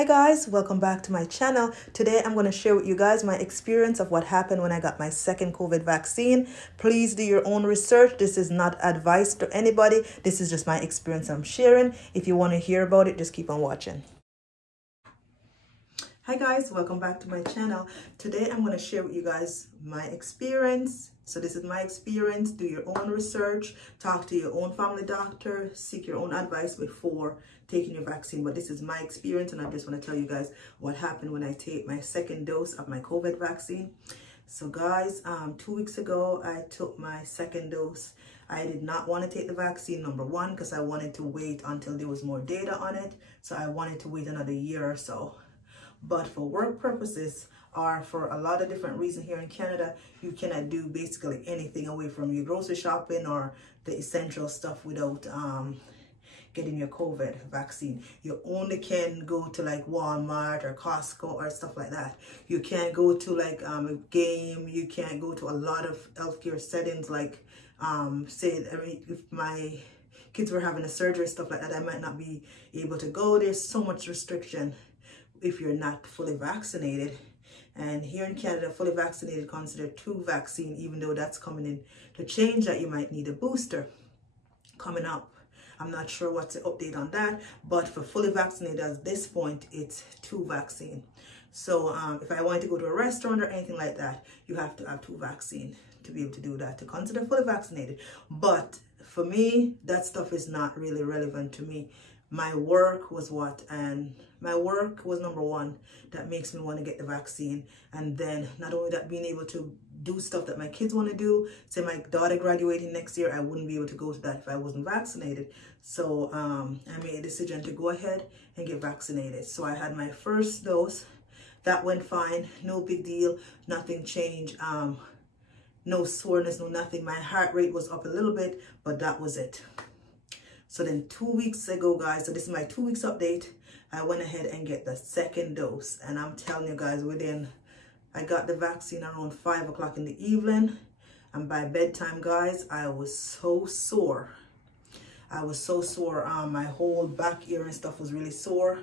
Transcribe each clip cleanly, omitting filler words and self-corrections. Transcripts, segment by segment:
Hi guys, welcome back to my channel. Today I'm going to share with you guys my experience of what happened when I got my second COVID vaccine. Please do your own research. This is not advice to anybody. This is just my experience I'm sharing. If you want to hear about it, just keep on watching. Hi guys, welcome back to my channel. Today I'm going to share with you guys my experience. So this is my experience. Do your own research, talk to your own family doctor, seek your own advice before taking your vaccine. But this is my experience, and I just want to tell you guys what happened when I take my second dose of my COVID vaccine. So guys, 2 weeks ago I took my second dose. I did not want to take the vaccine, number one, because I wanted to wait until there was more data on it. So I wanted to wait another year or so. But for work purposes, or for a lot of different reasons here in Canada, you cannot do basically anything away from your grocery shopping or the essential stuff without getting your COVID vaccine. You only can go to like Walmart or Costco or stuff like that. You can't go to like a game. You can't go to a lot of healthcare settings like say if my kids were having a surgery, stuff like that, I might not be able to go. There's so much restriction if you're not fully vaccinated. And here in Canada, fully vaccinated considered 2 vaccine, even though that's coming in to change that. You might need a booster coming up. I'm not sure what's the update on that, but for fully vaccinated at this point, it's 2 vaccine. So if I wanted to go to a restaurant or anything like that, you have to have 2 vaccine to be able to do that, to consider fully vaccinated. But for me, that stuff is not really relevant to me. My work was what? And my work was number one. That makes me want to get the vaccine. And then not only that, being able to do stuff that my kids want to do. Say my daughter graduating next year, I wouldn't be able to go to that if I wasn't vaccinated. So I made a decision to go ahead and get vaccinated. So I had my first dose. That went fine. No big deal. Nothing changed. No soreness, no nothing. My heart rate was up a little bit, but that was it. So then 2 weeks ago, guys, so this is my 2 weeks update, I went ahead and get the second dose. And I'm telling you guys, I got the vaccine around 5 o'clock in the evening. And by bedtime, guys, I was so sore. I was so sore. My whole back ear and stuff was really sore.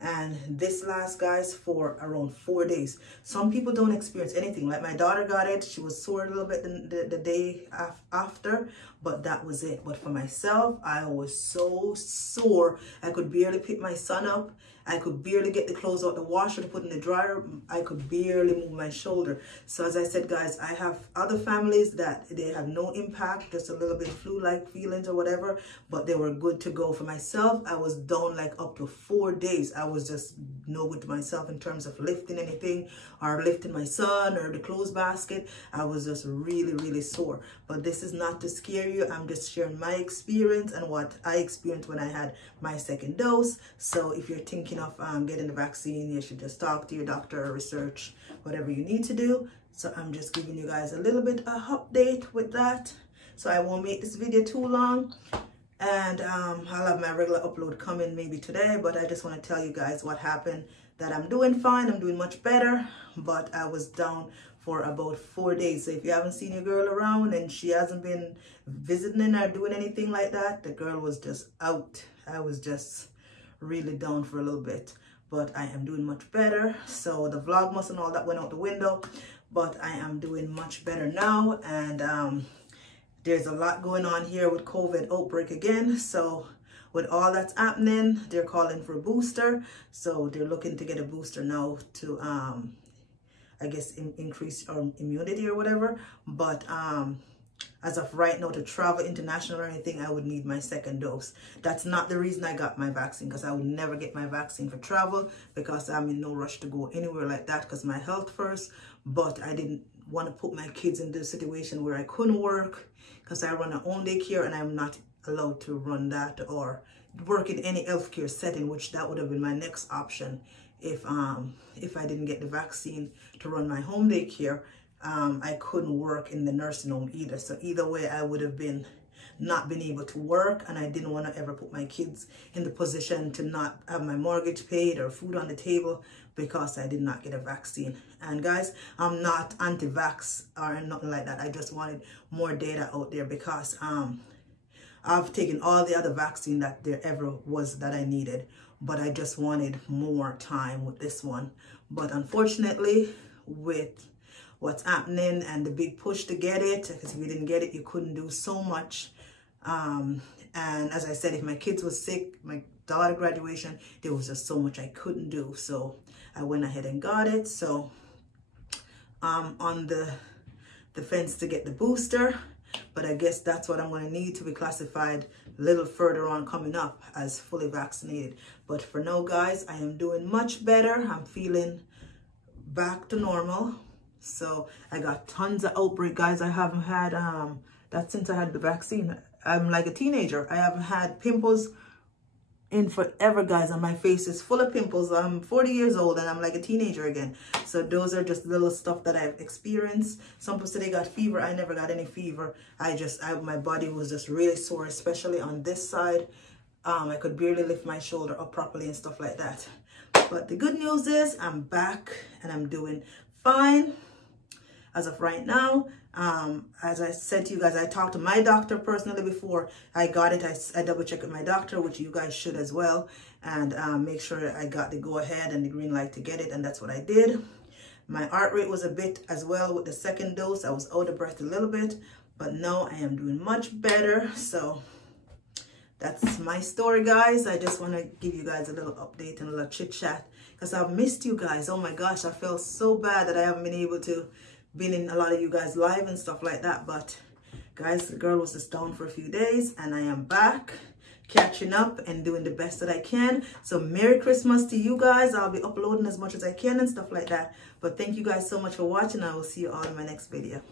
And this lasts, guys, for around 4 days. Some people don't experience anything. Like my daughter got it. She was sore a little bit the day after, but that was it. But for myself, I was so sore. I could barely pick my son up. I could barely get the clothes out the washer to put in the dryer. I could barely move my shoulder. So as I said, guys, I have other families that they have no impact, just a little bit flu-like feelings or whatever, but they were good to go. For myself, I was down like up to 4 days. I was just no good to myself in terms of lifting anything or lifting my son or the clothes basket. I was just really, really sore. But this is not to scare you. I'm just sharing my experience and what I experienced when I had my second dose. So if you're thinking of getting the vaccine, you should just talk to your doctor or research whatever you need to do. So I'm just giving you guys a little bit of update with that. So I won't make this video too long. And I'll have my regular upload coming maybe today, but I just want to tell you guys what happened, that I'm doing fine. I'm doing much better, but I was down for about 4 days. So if you haven't seen your girl around and she hasn't been visiting or doing anything like that, the girl was just out. I was just really down for a little bit, but I am doing much better. So the vlogmas and all that went out the window, but I am doing much better now. And there's a lot going on here with COVID outbreak again. So with all that's happening, they're calling for a booster. So they're looking to get a booster now to, I guess, increase our immunity or whatever. But as of right now, to travel international or anything, I would need my second dose. That's not the reason I got my vaccine, because I would never get my vaccine for travel, because I'm in no rush to go anywhere like that, because my health first. But I didn't want to put my kids in the situation where I couldn't work, because I run a own daycare and I'm not allowed to run that or work in any healthcare setting, which that would have been my next option if I didn't get the vaccine to run my home daycare. I couldn't work in the nursing home either. So either way, I would have not been able to work, and I didn't want to ever put my kids in the position to not have my mortgage paid or food on the table because I did not get a vaccine. And guys, I'm not anti-vax or nothing like that. I just wanted more data out there, because I've taken all the other vaccine that there ever was that I needed. but I just wanted more time with this one. But unfortunately, with what's happening and the big push to get it, because if you didn't get it, you couldn't do so much. And as I said, if my kids were sick, my daughter graduation, there was just so much I couldn't do. So I went ahead and got it. So on the fence to get the booster, but I guess that's what I'm going to need to be classified a little further on coming up as fully vaccinated. But for now, guys, I am doing much better. I'm feeling back to normal. So I got tons of outbreak, guys. I haven't had that since I had the vaccine. I'm like a teenager. I haven't had pimples in forever, guys, and my face is full of pimples. I'm 40 years old and I'm like a teenager again. So those are just little stuff that I've experienced. Some people say they got fever. I never got any fever. My body was just really sore, especially on this side. I could barely lift my shoulder up properly and stuff like that. But the good news is I'm back and I'm doing fine as of right now. As I said to you guys, I talked to my doctor personally before I got it. I double checked with my doctor, which you guys should as well, and make sure I got the go ahead and the green light to get it, and that's what I did. My heart rate was a bit as well with the second dose. I was out of breath a little bit, but now I am doing much better. So that's my story, guys. I just want to give you guys a little update and a little chit chat because I've missed you guys. Oh my gosh, I feel so bad that I haven't been able to been in a lot of you guys live and stuff like that. But guys, the girl was just down for a few days and I am back catching up and doing the best that I can. So Merry Christmas to you guys. I'll be uploading as much as I can and stuff like that. But thank you guys so much for watching. I will see you all in my next video.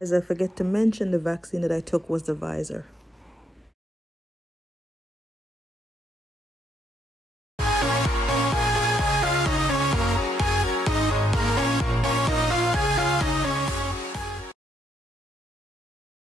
As I forget to mention, the vaccine that I took was the Pfizer.